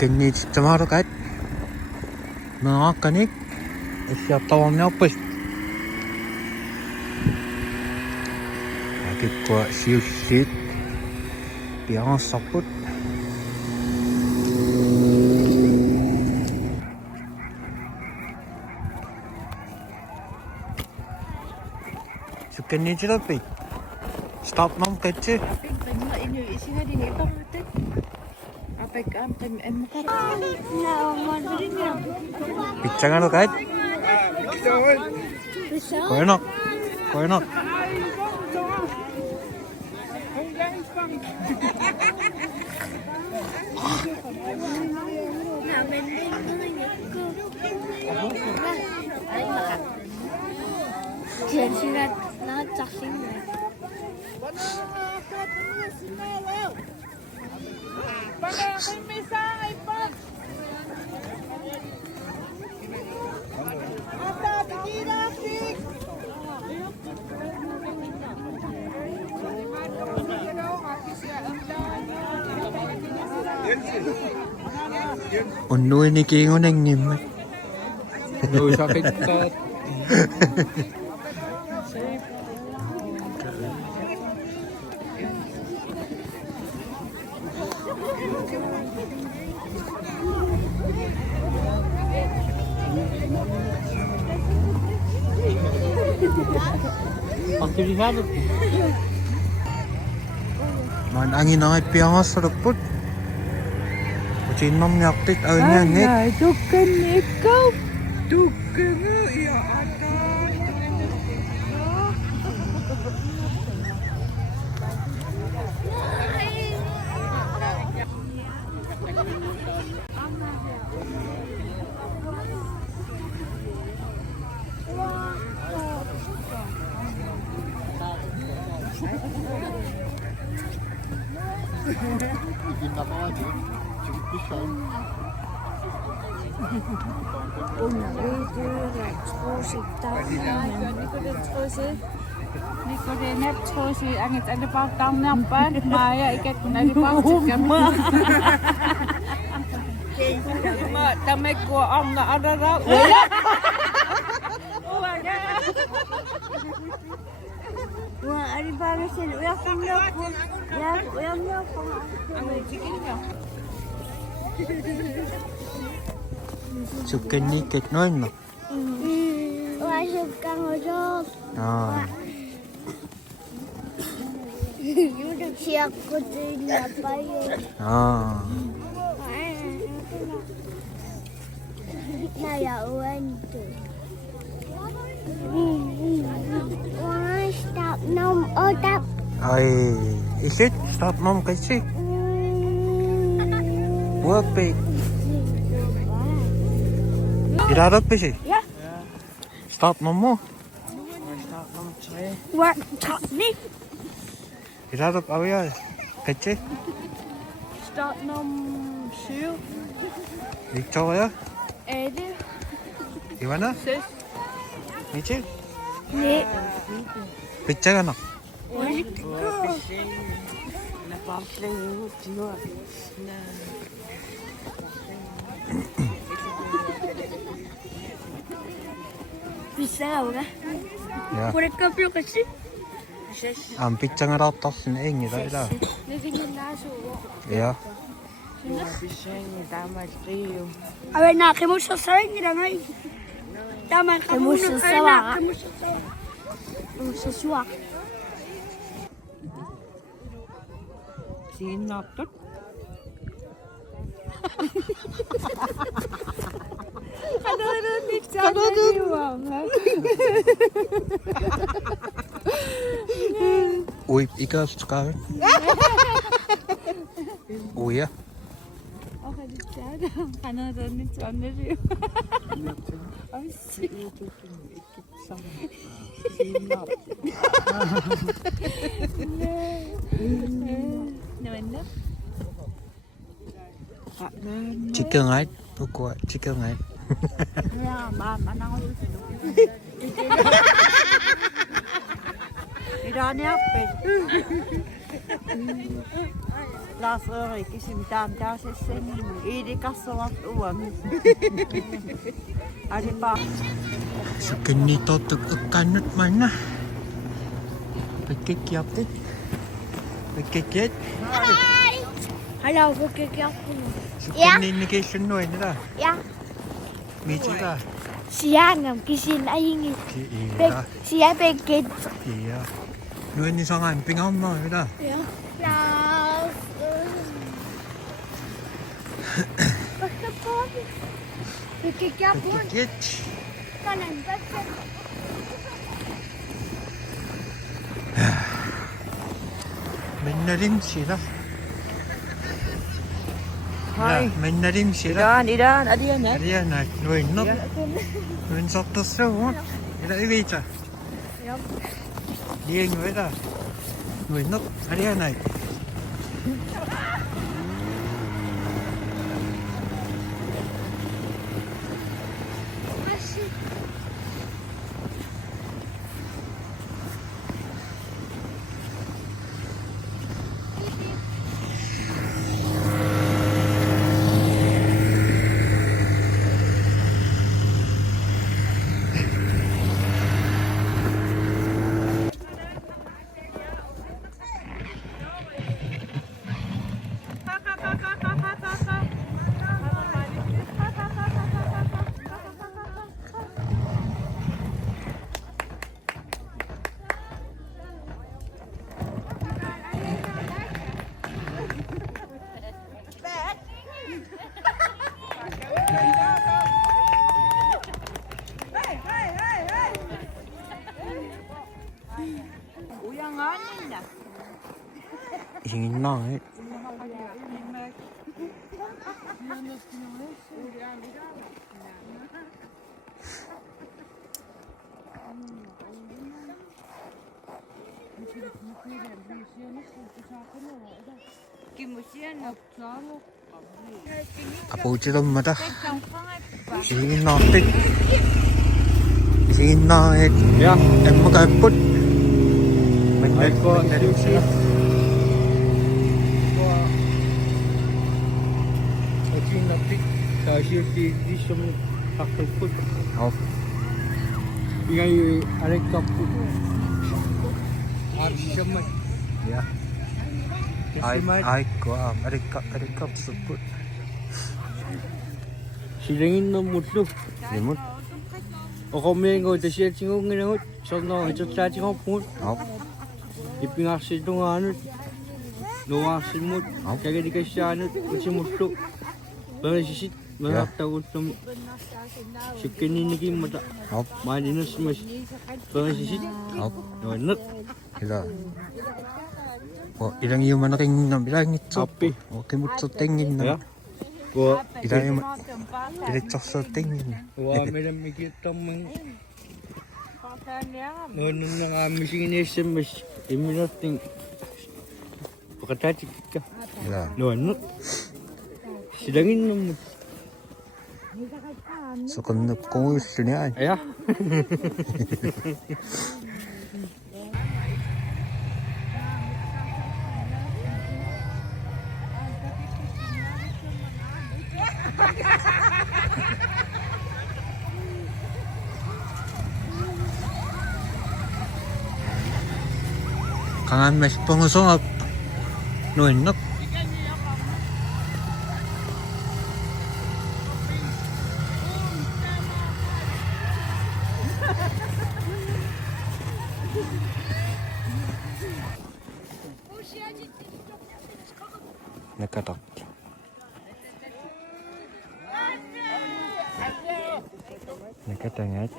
kenniitittamaalukat meaqanik issiartorniarpus akikkua siussiit piarassarput sukkenniitilappi startnam qatsi pitsangalukat koinaq unnuini kiingunangimma nuusaqittat man anginaqit piarassarput utinnarniartit auniangit tukkannikkau tukkamu ja ata angit ada patang nyampan maya ikat dari patang ma tamek ko ang na ada ra wah ari bagus ya kang ya ang chicken ka sukkenniikkat noinna Wah, suka ngojok. Siapa tu apa ya? Nah ya uan tu. Wah, stop nom otap. ai isit startnam qatsi wappi irarappi ya startnammo wah tak ni irarap avia qatsi start nom 7 Victoria Ede Ivana ses Michi ni pitchagana bisa udah ya mereka belum kasih am pitchangaraartarsin ingila ila ya a ver nada que mucho saben que no hay dama que mucho saben mucho suak sin naftot ui ikas tukar ui ya chicken ấy của chicken ấy Iran ya, Lars Ulrik isim taamtaasissin iilikassuart uam. Alipa. Sukin nito kanut mana? Pekik yaptı. Pekik yet. Hala bukik yaptım. Sukin ini kesin no ini lah. Ja. Miji lah. Siyanam kisin ayingit. Iya. Siya pekit. Iya. No ini sangat pingam no ini lah. Ya. Lars. Pekik yaptım. Pekik yet. Kanan bakın. Mennarim sila. Hai. Mennarim sila. Idan, adiyan ya. Dia nak nuin nok. Nuin satu sewa. Ila iwica. Dia nuin lah. Nuin nok. Dia nak. Uyanganin na. Ingin na eh. Apa uci lam mata? Ingin na pik. Ingin na eh. Ya, em magkapot. Mennarim sila. Aquí napik kasih di semua akal pun. Oh. Yang ada kaput. Ada semua. Ya. Ai ko Amerika sebut. Silangin na mutlu. Limut. O kami ngo desiat singong ngengot. Sono itu cacing kaput. Oh. Ipingasin dong anut. Nuasin mut. Kaya dikasih anut macam mutlu. Bang sisit mga tahu tem. Sikin ini mata. Oh. Madinus mas. Bang sisit. Oh. Nak. Ila. Oh, ilang yung manaking bilang ito. Api. Oh, kimut sa tingin Ya. na. Gua. Ilang yung diretso sa tingin. Wah, meron mikita mang. Noon na kami singin SMS. Iminating. Pakatati ka. Ila. Noon. Silangin na mo. So kung gusto niya ay. Ayah. Kangan mas pangusong nuin nok. Nakatak. Nakatangat.